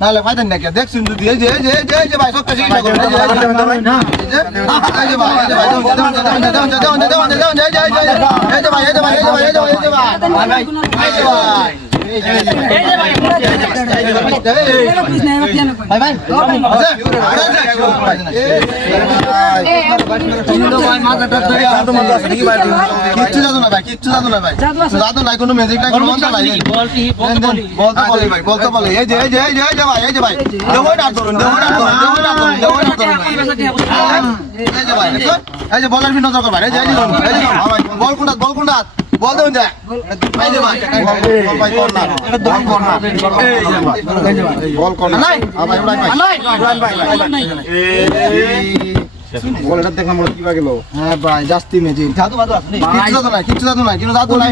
নালে ফায়দা নাকি দেখছুন যদি এই যে ভাই সব কাছে কি করবে কিচ্ছু জানো না ভাই জাদু নাই কোনো ম্যাজিক নাই কোনো মন্ত্র নাই বলতে বলে এই যে ভাই দেবো না ধরুন এই যে ভাই এই যে বলের ভিন্ন নজর ভাই এই যে বল কোনটা বল দেন যায় এই যে ভাই ভাই কর্নার এটা দম কর্নার এই যে ভাই বল কর্নার নাই ভাই ভাই বলটা দেখলাম ওরা কি গেল হ্যাঁ ভাই জাস্তি ম্যাজিক জাদু আছে কিচ্ছু জাদু নাই কোনো জাদু নাই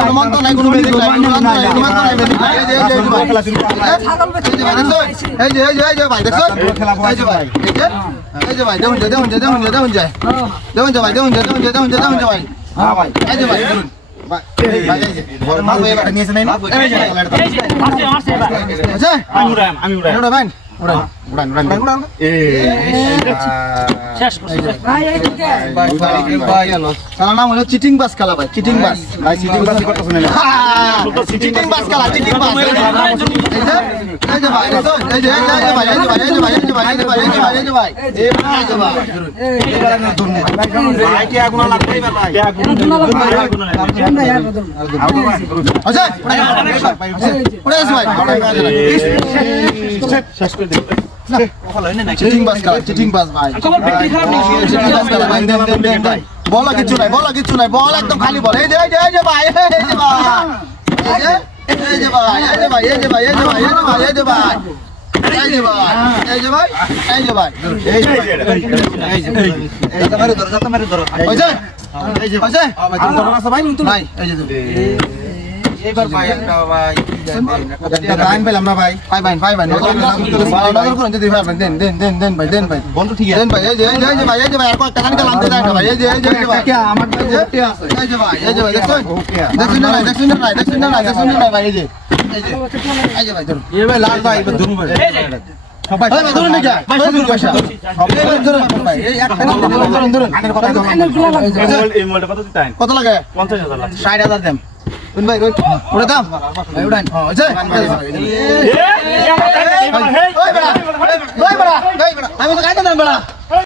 কোনো মন্ত্র নাই কোনো ম্যাজিক নাই কোনো মন্ত্র নাই ম্যাজিক নাই এই যে ভাই দেখছো এই যে ভাই দেখুন যায় ভাই হ্যাঁ ভাই এই যে ভাই দেখুন ভাই এই যে বল মারবে এবার নিয়েছে নাই না এই যে আচ্ছা আমি উড়াই উড়ান শেষ করছি ভাই ভাই হলো তার নাম হলো চিটিং বাস খেলা ভাই চিটিং বাস করতেছ না চিটিং বাস খেলা চিটিং বাস এই যে ভাই ভাই কি আগুন লাগবে ভাই আচ্ছা শেষ করে দিই চিটিং বাস ভাই বলা কিছু নাই বল একদম খালি বল এই যে ভাই এবার ভাই একটা ভাই একটা গান পেলাম না ভাই ভাই নজর করুন যদি ভাই দেন ভাই বন্ধু ঠিক আছে দেন ভাই এই যে ভাই আর কয়েকটা গান কালাম দেন না ভাই এই যে ভাই কি আমার ওকে আছে এই যে ভাই দেখুন না ভাই এই যে ভাই ধরুন এই ভাই লাল ভাই ধরুন ভাই সবাই ধরুন না ভাই ধরুন পয়সা সবাই ধরুন ভাই এই একটা ধরুন এই মোলটা কত লাগে 50000 লাগে 60000 দেন উন ভাই ওটা দাম ভাই উড়ান আচ্ছা ওই বড়া আমি তো কাইতে দেন বড়া